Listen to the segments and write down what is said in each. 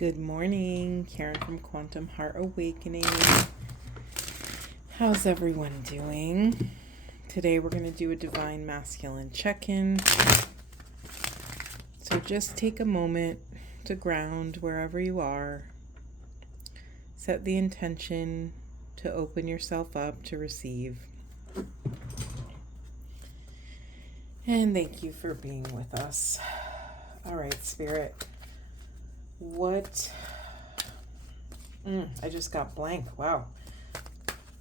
Good morning, Karen from Quantum Heart Awakening. How's everyone doing? Today we're going to do a Divine Masculine check-in. So just take a moment to ground wherever you are. Set the intention to open yourself up to receive. And thank you for being with us. All right, Spirit. I just got blank. Wow.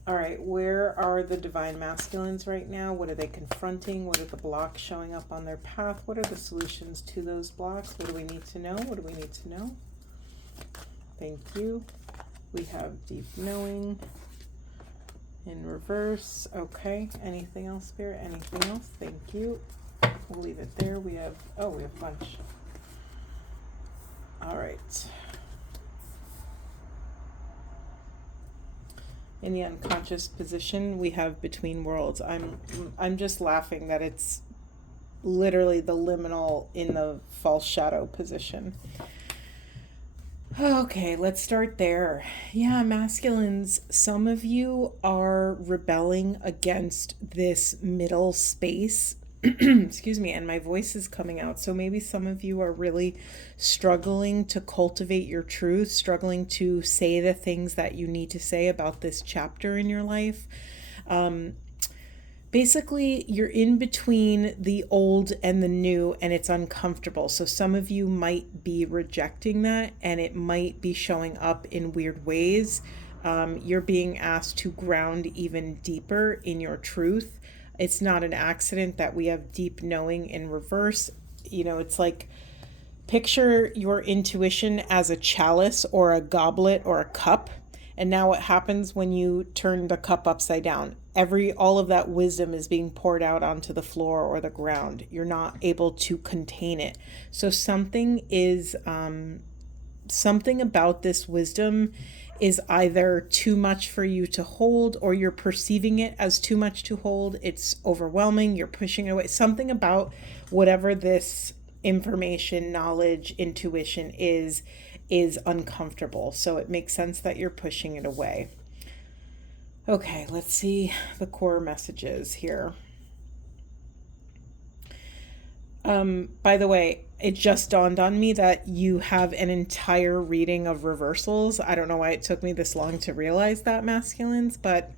All right, where are the Divine Masculines right now? What are they confronting? What are the blocks showing up on their path? What are the solutions to those blocks? What do we need to know? What do we need to know? Thank you. We have Deep Knowing in reverse. Okay, anything else, Spirit? Anything else? Thank you. We'll leave it there. We have a bunch. All right. In the unconscious position, we have Between Worlds. I'm just laughing that it's literally the liminal in the false shadow position. Okay, let's start there. Yeah, masculines, some of you are rebelling against this middle space. Excuse me, and my voice is coming out. So maybe some of you are really struggling to cultivate your truth, struggling to say the things that you need to say about this chapter in your life. Basically, you're in between the old and the new, and it's uncomfortable. So some of you might be rejecting that, and it might be showing up in weird ways. You're being asked to ground even deeper in your truth. It's not an accident that we have Deep Knowing in reverse. You know, it's like, picture your intuition as a chalice or a goblet or a cup. And now what happens when you turn the cup upside down? All of that wisdom is being poured out onto the floor or the ground. You're not able to contain it. So something about this wisdom is either too much for you to hold, or you're perceiving it as too much to hold. It's overwhelming. You're pushing it away. Something about whatever this information, knowledge, intuition is uncomfortable. So it makes sense that you're pushing it away. Okay, let's see the core messages here. By the way, it just dawned on me that you have an entire reading of reversals. I don't know why it took me this long to realize that, masculines, but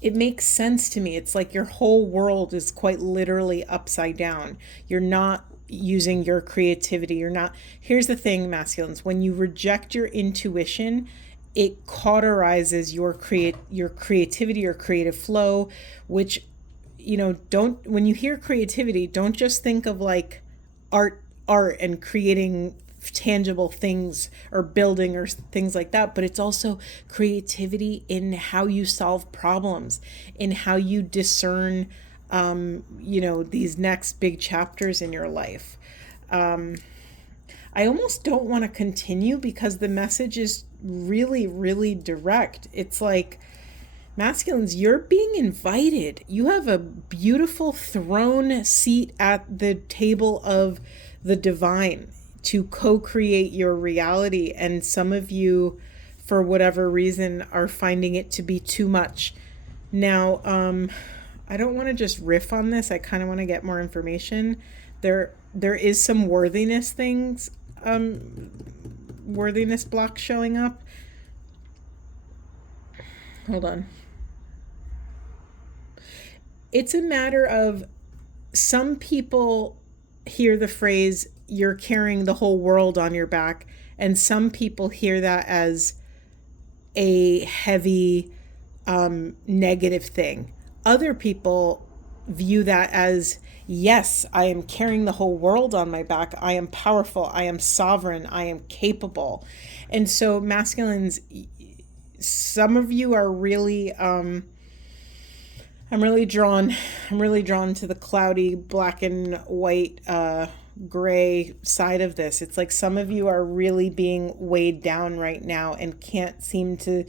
it makes sense to me. It's like your whole world is quite literally upside down. You're not using your creativity. Here's the thing, masculines, when you reject your intuition, it cauterizes your creativity or creative flow, which, when you hear creativity, don't just think of like art and creating tangible things or building or things like that, but it's also creativity in how you solve problems, in how you discern these next big chapters in your life. I almost don't want to continue because the message is really, really direct. It's like, masculines, you're being invited. You have a beautiful throne seat at the table of the divine to co-create your reality. And some of you, for whatever reason, are finding it to be too much. Now, I don't want to just riff on this. I kind of want to get more information. There is some worthiness block showing up. Hold on. It's a matter of, some people hear the phrase, you're carrying the whole world on your back, and some people hear that as a heavy, negative thing. Other people view that as, yes, I am carrying the whole world on my back. I am powerful. I am sovereign. I am capable. And so, masculines, some of you are really, I'm really drawn to the cloudy black and white, gray side of this. It's like some of you are really being weighed down right now and can't seem to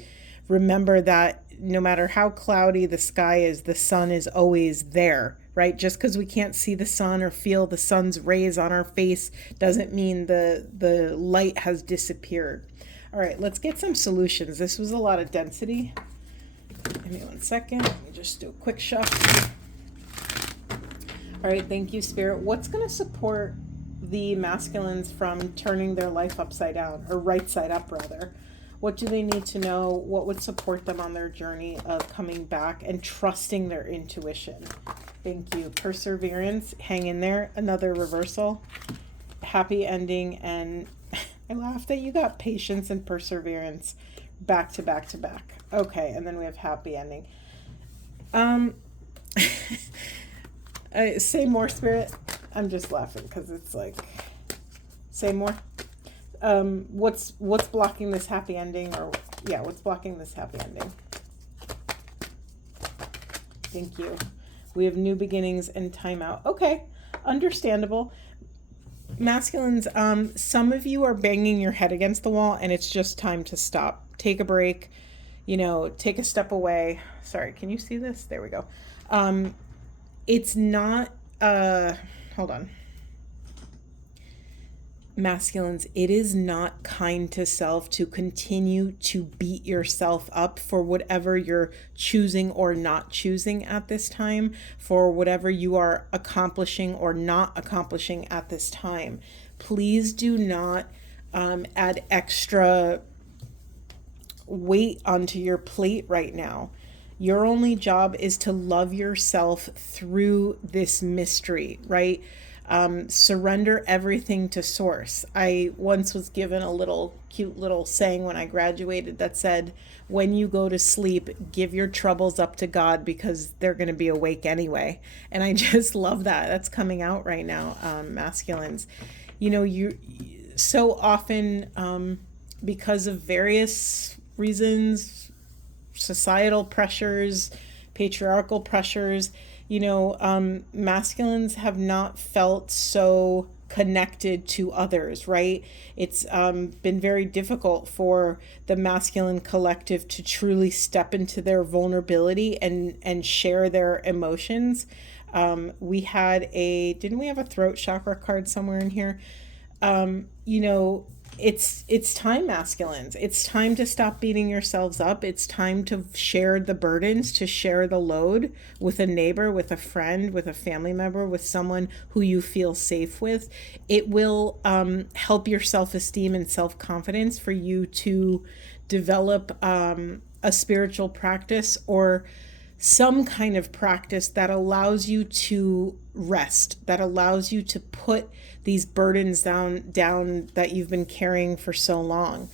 remember that no matter how cloudy the sky is, the sun is always there, right? Just because we can't see the sun or feel the sun's rays on our face doesn't mean the light has disappeared. All right, let's get some solutions. This was a lot of density. Give me 1 second. Let me just do a quick shuffle. All right, thank you, Spirit. What's going to support the masculines from turning their life upside down, or right side up, rather? What do they need to know? What would support them on their journey of coming back and trusting their intuition? Thank you. Perseverance, hang in there. Another reversal. Happy ending. And I laughed that you got patience and perseverance back to back to back. Okay, and then we have happy ending. Say more, Spirit. I'm just laughing because it's like, say more. What's blocking this happy ending? Or yeah, what's blocking this happy ending? Thank you. We have new beginnings and timeout. Okay, understandable. Masculines, some of you are banging your head against the wall and it's just time to stop. Take a break, take a step away. Sorry, can you see this? There we go. It's not, hold on. Masculines, it is not kind to self to continue to beat yourself up for whatever you're choosing or not choosing at this time, for whatever you are accomplishing or not accomplishing at this time. Please do not add extra weight onto your plate right now. Your only job is to love yourself through this mystery, right? Surrender everything to source. I once was given a cute little saying when I graduated that said, when you go to sleep, give your troubles up to God because they're going to be awake anyway. And I just love that. That's coming out right now, masculines. You so often, because of various reasons, societal pressures, patriarchal pressures, masculines have not felt so connected to others, right? It's been very difficult for the masculine collective to truly step into their vulnerability and share their emotions. Didn't we have a throat chakra card somewhere in here? It's time, masculines. It's time to stop beating yourselves up. It's time to share the burdens, to share the load with a neighbor, with a friend, with a family member, with someone who you feel safe with. It will help your self-esteem and self-confidence for you to develop a spiritual practice or some kind of practice that allows you to rest, that allows you to put these burdens down that you've been carrying for so long.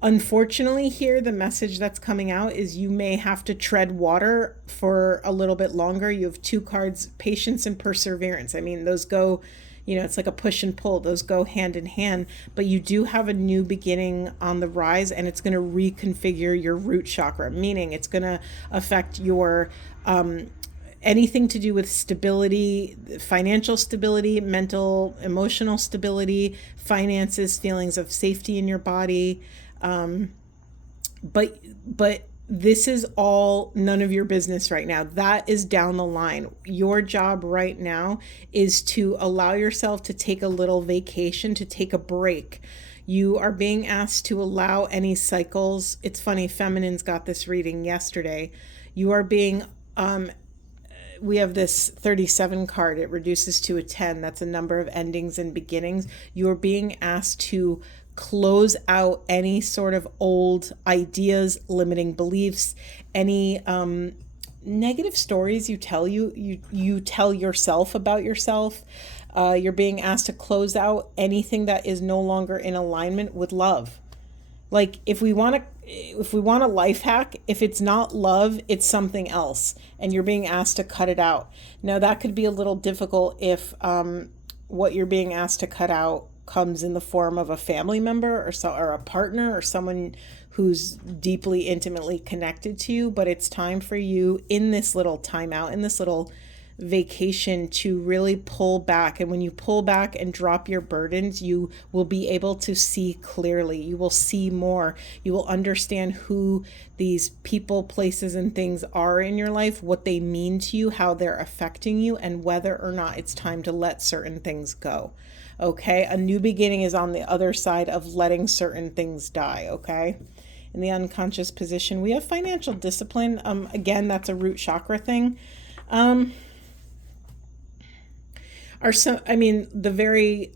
Unfortunately, here, the message that's coming out is you may have to tread water for a little bit longer. You have 2 cards, patience and perseverance. I mean, those go, it's like a push and pull. Those go hand in hand, but you do have a new beginning on the rise, and it's going to reconfigure your root chakra, meaning it's going to affect your anything to do with stability, financial stability, mental, emotional stability, finances, feelings of safety in your body. But this is all none of your business right now. That is down the line. Your job right now is to allow yourself to take a little vacation, to take a break. You are being asked to allow any cycles. It's funny, Feminines got this reading yesterday. You are being, we have this 37 card. It reduces to a 10. That's a number of endings and beginnings. You are being asked to close out any sort of old ideas, limiting beliefs, any negative stories you tell yourself about yourself. You're being asked to close out anything that is no longer in alignment with love. Like if we want a life hack, if it's not love, it's something else, and you're being asked to cut it out. Now that could be a little difficult if what you're being asked to cut out comes in the form of a family member or a partner or someone who's deeply intimately connected to you. But it's time for you in this little timeout, in this little vacation to really pull back. And when you pull back and drop your burdens, you will be able to see clearly. You will see more. You will understand who these people, places, and things are in your life, what they mean to you, how they're affecting you, and whether or not it's time to let certain things go. Okay? A new beginning is on the other side of letting certain things die. Okay? In the unconscious position, we have financial discipline. Again, that's a root chakra thing. The very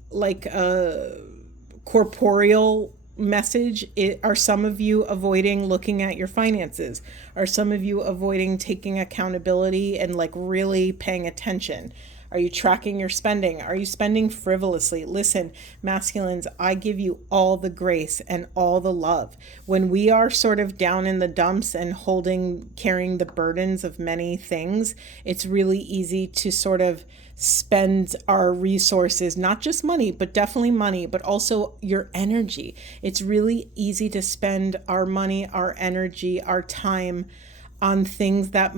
corporeal message, are some of you avoiding looking at your finances? Are some of you avoiding taking accountability and really paying attention? Are you tracking your spending? Are you spending frivolously? Listen, masculines, I give you all the grace and all the love. When we are sort of down in the dumps and carrying the burdens of many things, it's really easy to sort of spend our resources, not just money, but definitely money, but also your energy. It's really easy to spend our money, our energy, our time on things that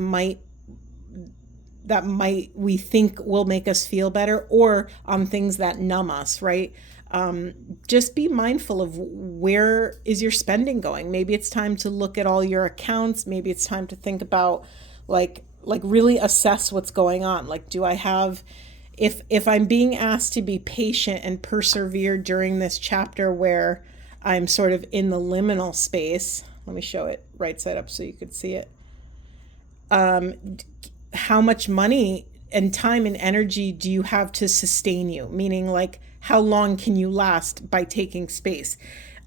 we think will make us feel better, or on things that numb us, right? Just be mindful of where is your spending going. Maybe it's time to look at all your accounts. Maybe it's time to think about really assess what's going on. Do I have, if I'm being asked to be patient and persevere during this chapter where I'm sort of in the liminal space, let me show it right side up so you could see it. How much money and time and energy do you have to sustain you? Meaning, how long can you last by taking space?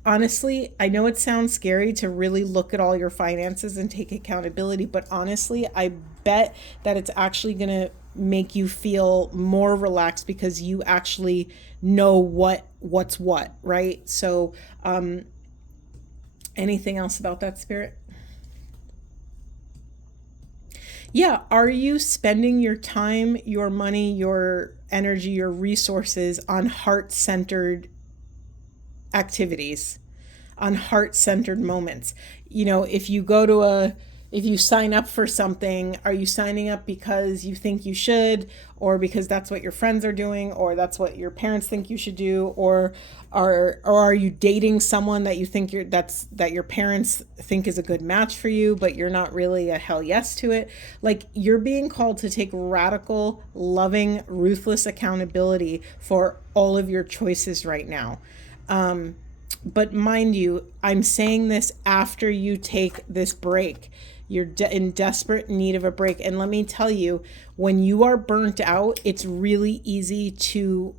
Honestly, I know it sounds scary to really look at all your finances and take accountability, but honestly, I bet that it's actually going to make you feel more relaxed because you actually know what's what, right? So, anything else about that, Spirit? Yeah, are you spending your time, your money, your energy, your resources on heart-centered activities, on heart-centered moments? If you sign up for something, are you signing up because you think you should, or because that's what your friends are doing, or that's what your parents think you should do, or are you dating someone that you think that your parents think is a good match for you, but you're not really a hell yes to it? You're being called to take radical, loving, ruthless accountability for all of your choices right now. But mind you, I'm saying this after you take this break. You're in desperate need of a break. And let me tell you, when you are burnt out, it's really easy to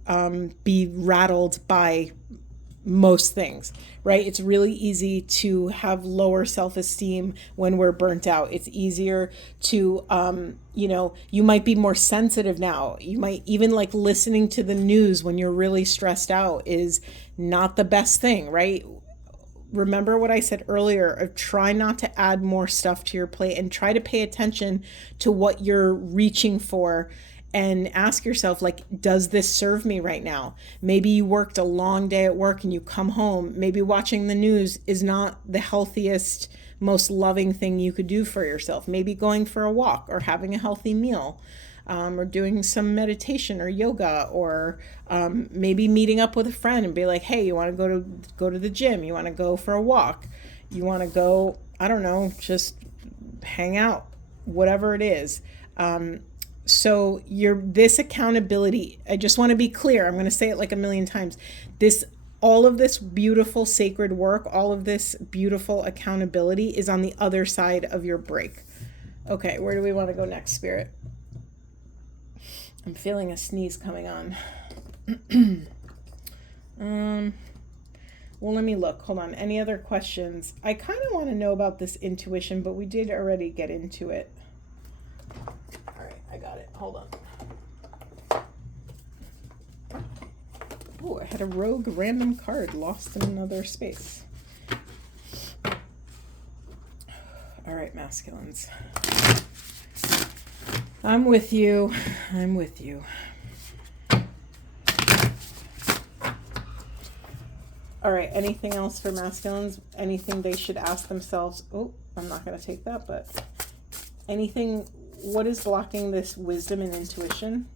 be rattled by most things, right? It's really easy to have lower self-esteem when we're burnt out. It's easier to, you might be more sensitive now. You might even listening to the news when you're really stressed out is not the best thing, right? Remember what I said earlier of try not to add more stuff to your plate and try to pay attention to what you're reaching for and ask yourself, does this serve me right now? Maybe you worked a long day at work and you come home. Maybe watching the news is not the healthiest, most loving thing you could do for yourself. Maybe going for a walk or having a healthy meal. Or doing some meditation or yoga, or maybe meeting up with a friend and be like, hey, you want to go to the gym? You want to go for a walk? You want to go, I don't know, just hang out, whatever it is. So this accountability, I just want to be clear. I'm going to say it a million times. All of this beautiful sacred work, all of this beautiful accountability is on the other side of your break. Okay, where do we want to go next, Spirit? I'm feeling a sneeze coming on. Well, let me look. Hold on. Any other questions? I kind of want to know about this intuition, but we did already get into it. All right, I got it. Hold on. Oh, I had a rogue random card lost in another space. All right, masculines. I'm with you. I'm with you. All right, anything else for masculines? Anything they should ask themselves? Oh, I'm not going to take that, but anything what is blocking this wisdom and intuition?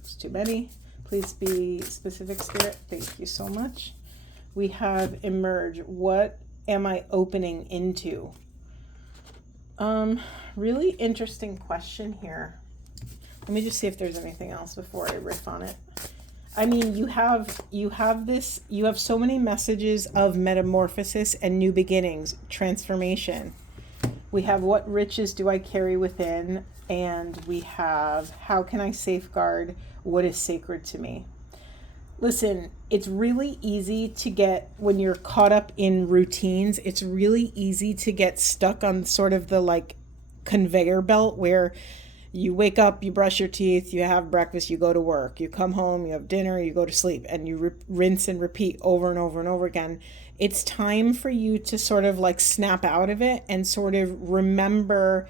It's too many. Please be specific, Spirit. Thank you so much. We have emerge. What am I opening into? Really interesting question here. Let me just see if there's anything else before I riff on it. I mean, you have so many messages of metamorphosis and new beginnings, transformation. We have what riches do I carry within, and we have how can I safeguard what is sacred to me. Listen, it's really easy to get, when you're caught up in routines, it's really easy to get stuck on sort of the like conveyor belt where you wake up, you brush your teeth, you have breakfast, you go to work, you come home, you have dinner, you go to sleep, and you rinse and repeat over and over and over again. It's time for you to sort of like snap out of it and sort of remember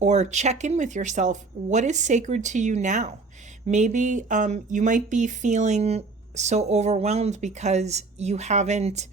or check in with yourself. What is sacred to you now? Maybe you might be feeling so overwhelmed because you haven't,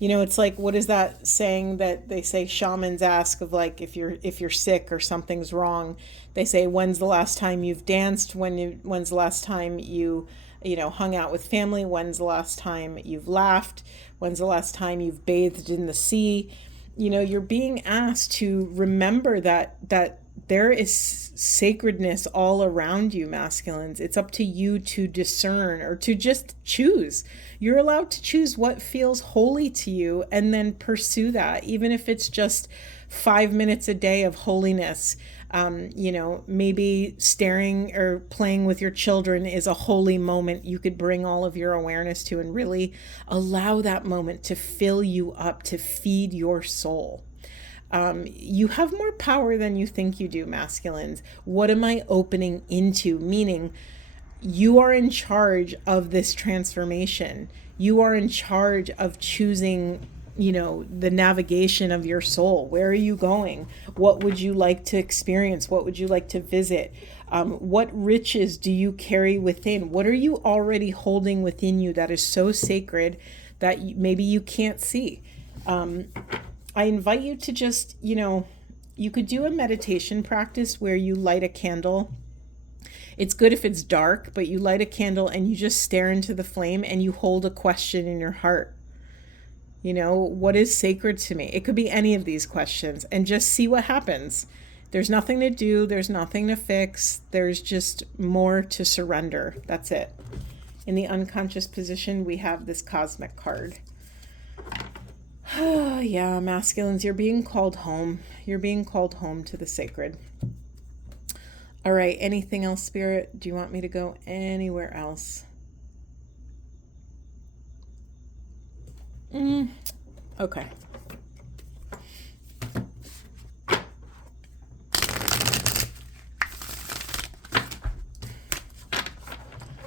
it's like, what is that saying that they say shamans ask of, like, if you're sick or something's wrong, they say, when's the last time you've danced? When's the last time you hung out with family? When's the last time you've laughed? When's the last time you've bathed in the sea? You're being asked to remember that there is sacredness all around you, masculines. It's up to you to discern or to just choose. You're allowed to choose what feels holy to you and then pursue that, even if it's just 5 minutes a day of holiness. Maybe staring or playing with your children is a holy moment you could bring all of your awareness to and really allow that moment to fill you up, to feed your soul. You have more power than you think you do, masculines. What am I opening into? Meaning, you are in charge of this transformation. You are in charge of choosing, the navigation of your soul. Where are you going? What would you like to experience? What would you like to visit? What riches do you carry within? What are you already holding within you that is so sacred that maybe you can't see? I invite you to just, you could do a meditation practice where you light a candle. It's good if it's dark, but you light a candle and you just stare into the flame and you hold a question in your heart. What is sacred to me? It could be any of these questions and just see what happens. There's nothing to do. There's nothing to fix. There's just more to surrender. That's it. In the unconscious position, we have this cosmic card. Yeah, masculines, you're being called home. You're being called home to the sacred. All right, anything else, Spirit? Do you want me to go anywhere else? Okay.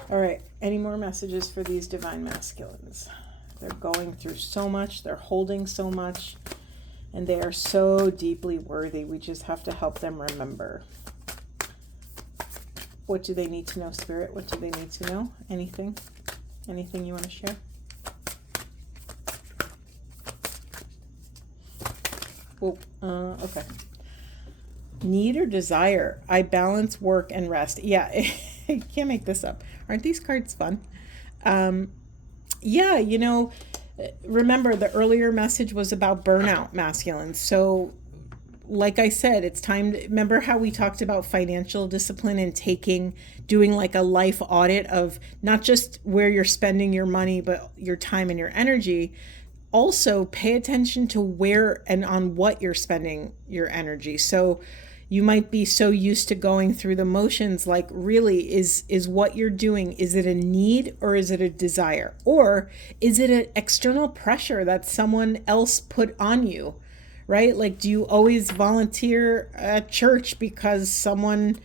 All right, any more messages for these divine masculines? They're going through so much, they're holding so much, and they are so deeply worthy. We just have to help them remember. What do they need to know, Spirit? What do they need to know? Anything? Anything you want to share? Oh, okay. Need or desire? I balance work and rest. Yeah, I can't make this up. Aren't these cards fun? Yeah, remember the earlier message was about burnout, masculine. So like I said, it's time to remember how we talked about financial discipline and doing like a life audit of not just where you're spending your money, but your time and your energy. Also pay attention to where and on what you're spending your energy. So you might be so used to going through the motions, like really is what you're doing, is it a need or is it a desire? Or is it an external pressure that someone else put on you, right? Like, do you always volunteer at church because someone,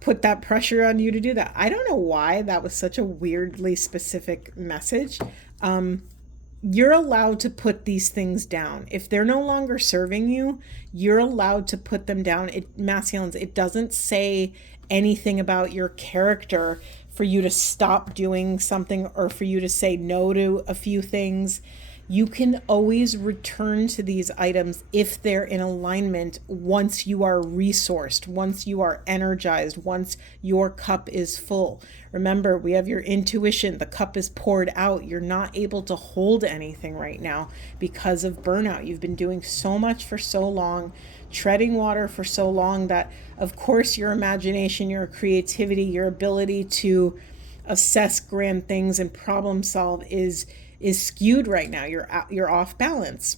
put that pressure on you to do that? I don't know why that was such a weirdly specific message. You're allowed to put these things down. If they're no longer serving you, you're allowed to put them down. Masculines, it doesn't say anything about your character for you to stop doing something or for you to say no to a few things. You can always return to these items if they're in alignment once you are resourced, once you are energized, once your cup is full. Remember, we have your intuition. The cup is poured out. You're not able to hold anything right now because of burnout. You've been doing so much for so long, treading water for so long that, of course, your imagination, your creativity, your ability to assess grand things and problem solve is skewed right now. You're off balance.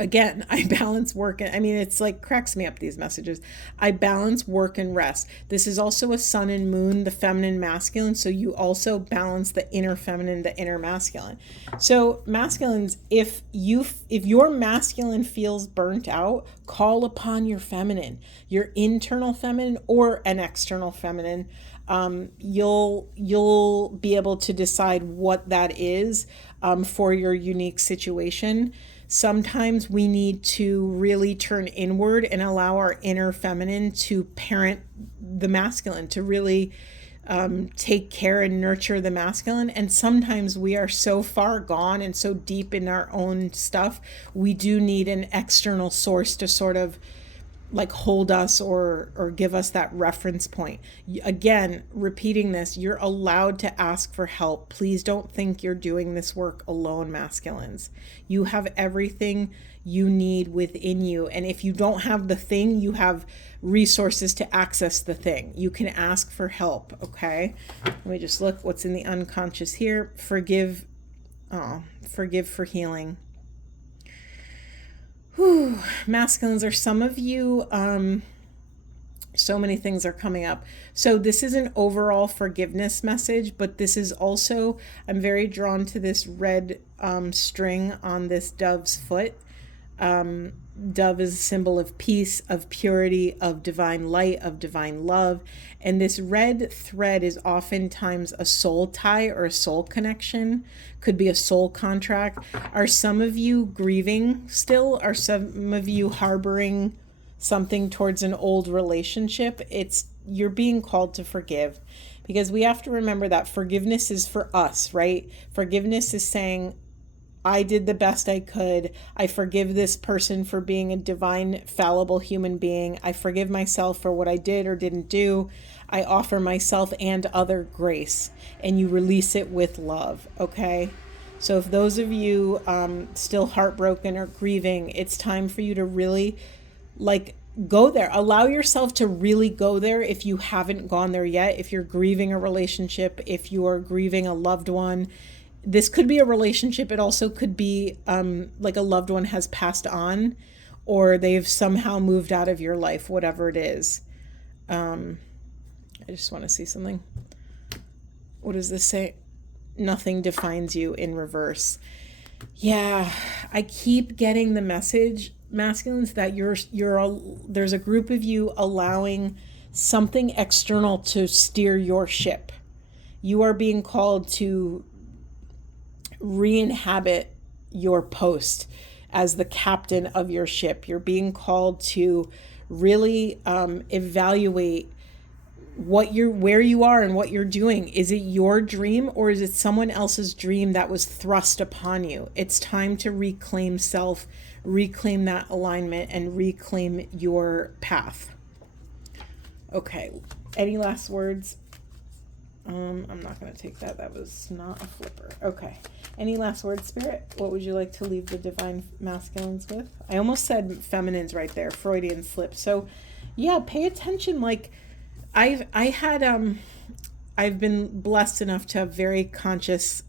Again, I balance work and, I mean, it's like cracks me up, these messages. I balance work and rest. This is also a sun and moon, the feminine masculine, so you also balance the inner feminine, the inner masculine. So masculines, if your masculine feels burnt out, call upon your feminine, your internal feminine or an external feminine. You'll be able to decide what that is for your unique situation. Sometimes we need to really turn inward and allow our inner feminine to parent the masculine, to really take care and nurture the masculine. And sometimes we are so far gone and so deep in our own stuff, we do need an external source to sort of like hold us or give us that reference point. Again, repeating this, you're allowed to ask for help. Please don't think you're doing this work alone, masculines. You have everything you need within you. And if you don't have the thing, you have resources to access the thing. You can ask for help, okay? Let me just look what's in the unconscious here. Forgive for healing. Whew. Masculines, are some of you, so many things are coming up. So this is an overall forgiveness message, but this is also, I'm very drawn to this red string on this dove's foot. Dove is a symbol of peace, of purity, of divine light, of divine love. And this red thread is oftentimes a soul tie or a soul connection, could be a soul contract. Are some of you grieving still? Are some of you harboring something towards an old relationship? You're being called to forgive, because we have to remember that forgiveness is for us, right? Forgiveness is saying, I did the best I could. I forgive this person for being a divine, fallible human being. I forgive myself for what I did or didn't do. I offer myself and other grace, and you release it with love, okay? So if those of you still heartbroken or grieving, it's time for you to really go there. Allow yourself to really go there if you haven't gone there yet. If you're grieving a relationship, if you are grieving a loved one, this could be a relationship. It also could be like a loved one has passed on, or they've somehow moved out of your life, whatever it is. I just want to see something. What does this say? Nothing defines you in reverse. Yeah, I keep getting the message, masculines, that there's a group of you allowing something external to steer your ship. You are being called to re-inhabit your post as the captain of your ship. You're being called to really evaluate where you are and what you're doing. Is it your dream, or is it someone else's dream that was thrust upon you? It's time to reclaim self, reclaim that alignment, and reclaim your path. Okay, any last words? I'm not going to take that. That was not a flipper. Okay. Any last words, Spirit? What would you like to leave the divine masculines with? I almost said feminines right there. Freudian slip. So, yeah, pay attention. Like, I've been blessed enough to have very conscious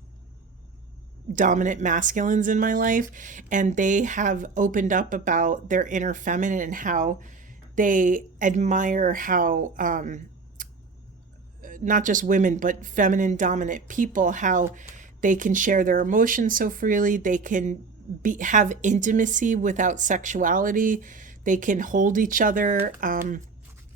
dominant masculines in my life, and they have opened up about their inner feminine and how they admire how not just women, but feminine dominant people, how they can share their emotions so freely. They can have intimacy without sexuality. They can hold each other.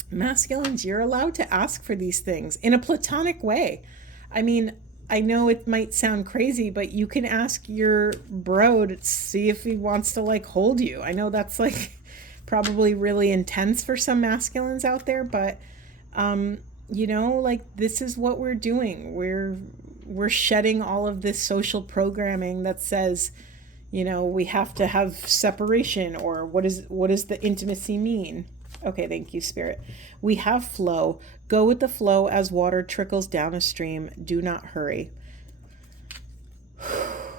Masculines, you're allowed to ask for these things in a platonic way. I mean, I know it might sound crazy, but you can ask your bro to see if he wants to hold you. I know that's probably really intense for some masculines out there, but this is what we're doing. we're shedding all of this social programming that says, we have to have separation, or what does the intimacy mean? Okay, thank you, Spirit. We have flow. Go with the flow as water trickles down a stream. Do not hurry.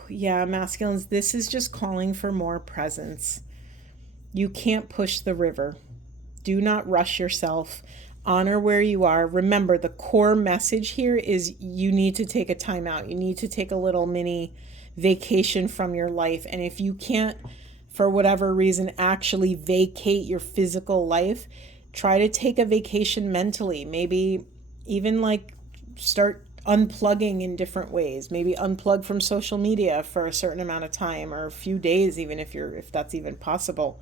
Yeah, masculines, this is just calling for more presence. You can't push the river. Do not rush yourself. Honor where you are. Remember, the core message here is you need to take a time out. You need to take a little mini vacation from your life. And if you can't, for whatever reason, actually vacate your physical life, try to take a vacation mentally. Maybe even like start unplugging in different ways. Maybe unplug from social media for a certain amount of time, or a few days, even if that's even possible.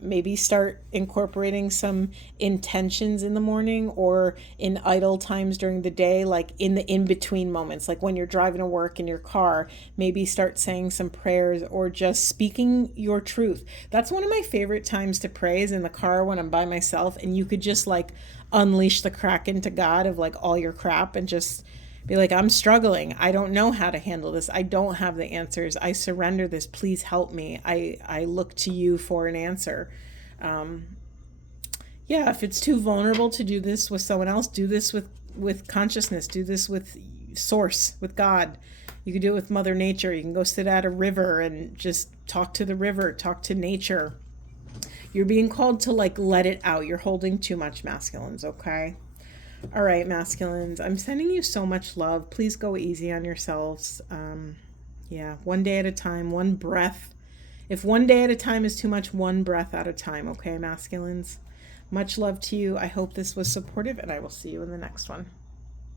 Maybe start incorporating some intentions in the morning or in idle times during the day, like in the in-between moments, like when you're driving to work in your car. Maybe start saying some prayers or just speaking your truth. That's one of my favorite times to pray, is in the car when I'm by myself, and you could just like unleash the Kraken to God of like all your crap and just be like, I'm struggling. I don't know how to handle this. I don't have the answers. I surrender this. Please help me. I look to you for an answer. Yeah, if it's too vulnerable to do this with someone else, do this with consciousness. Do this with source, with God. You can do it with Mother Nature. You can go sit at a river and just talk to the river, talk to nature. You're being called to like let it out. You're holding too much, masculines, okay? All right, masculines, I'm sending you so much love. Please go easy on yourselves. Yeah, one day at a time, one breath. If one day at a time is too much, one breath at a time, okay, masculines? Much love to you. I hope this was supportive, and I will see you in the next one.